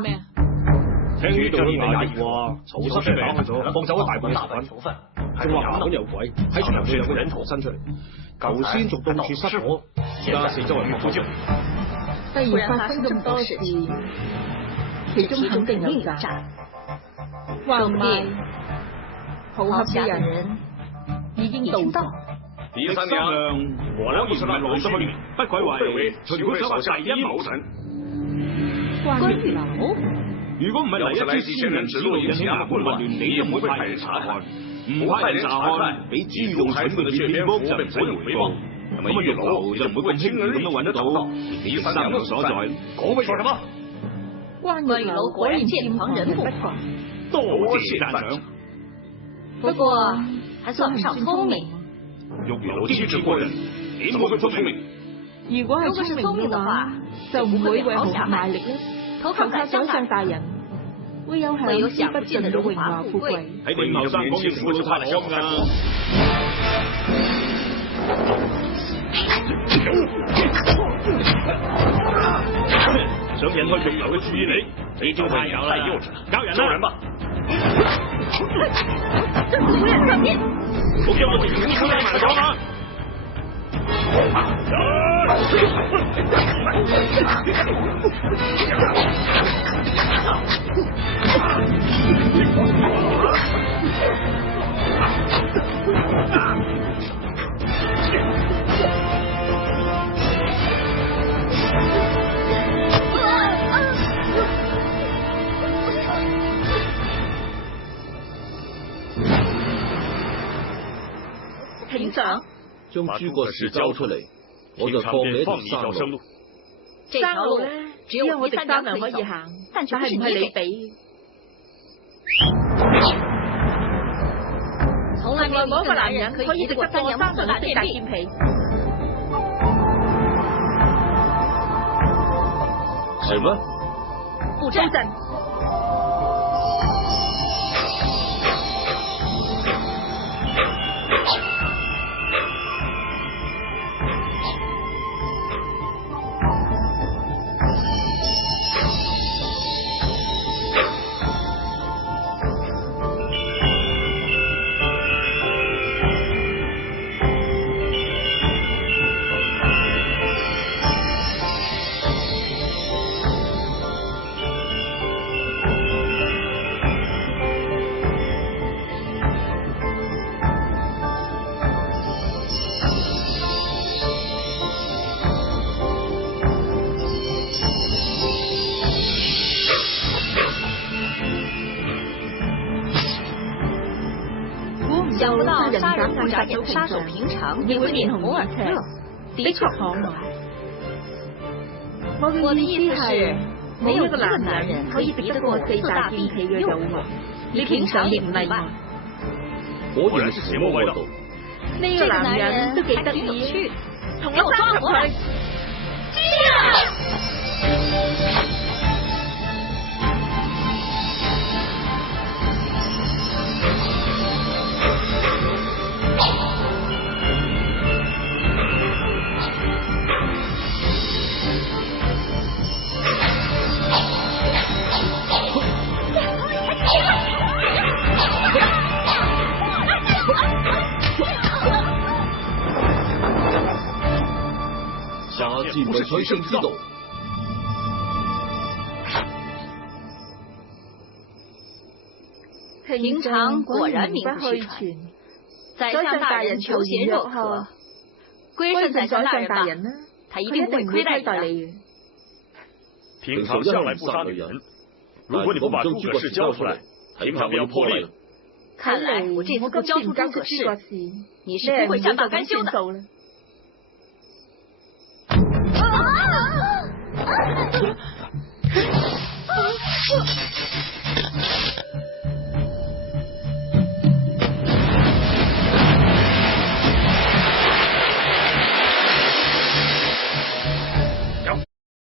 咩？聽呢度啲衙役話，曹失被打開咗，放走咗大部分囚犯，仲話衙門有鬼，喺船上有個人逃生出嚟。頭先仲到處失火，而家四周圍呼救。突然發生咁多事，其中肯定有詐。話唔埋，好合嘅人已經到。第三娘果然不是那老實女，不愧為秦檜手下第一謀臣。關月樓。如果唔係嚟一支千人指路引起衙門混亂，你又唔會派人查看。唔派人查看，俾朱用蠢嘅血蝙蝠就唔使回報。咁啊，月老就唔會咁輕易咁樣揾得到。第三娘所在，講咩錯什麼？關月樓果然劍旁人不怪，多謝讚賞。不過還算唔上聰明。玉月老機智過人，點會佢聰明？如果係聰明嘅話，就唔會為豪俠賣力啦。投靠宰相大人，會有享之不盡嘅榮華富貴。喺你後生講嘢唔會做太講㗎。想引開玉樓嘅注意力，你就太幼稚，交人吧。這夫人上邊，我叫我哋出嚟埋咗嘛。庭長，將諸葛氏交出嚟，我就放你一條生路。這條路只有我哋三娘可以行，但係唔係你俾。從來冇一個男人可以敵得過三娘的四大劍皮。什麼？布陣。想不到殺人不眨眼，殺手平常也會臉紅耳赤，的確可愛。我的意思是，沒有一個男人可以敵得過四大劍皮嘅誘惑，你平常也唔例外。果然是什麼味道？呢個男人都幾得意，同我抓落去。下劍不是傳聖之道。平常果然名不虛傳，宰相大人求賢若渴，歸順宰相大人呢，他一定會虧待你。平常向來不殺女人，如果你不把諸葛氏交出來，平常要破例了。看來我這次不交出諸葛氏，你是不會善罷甘休的。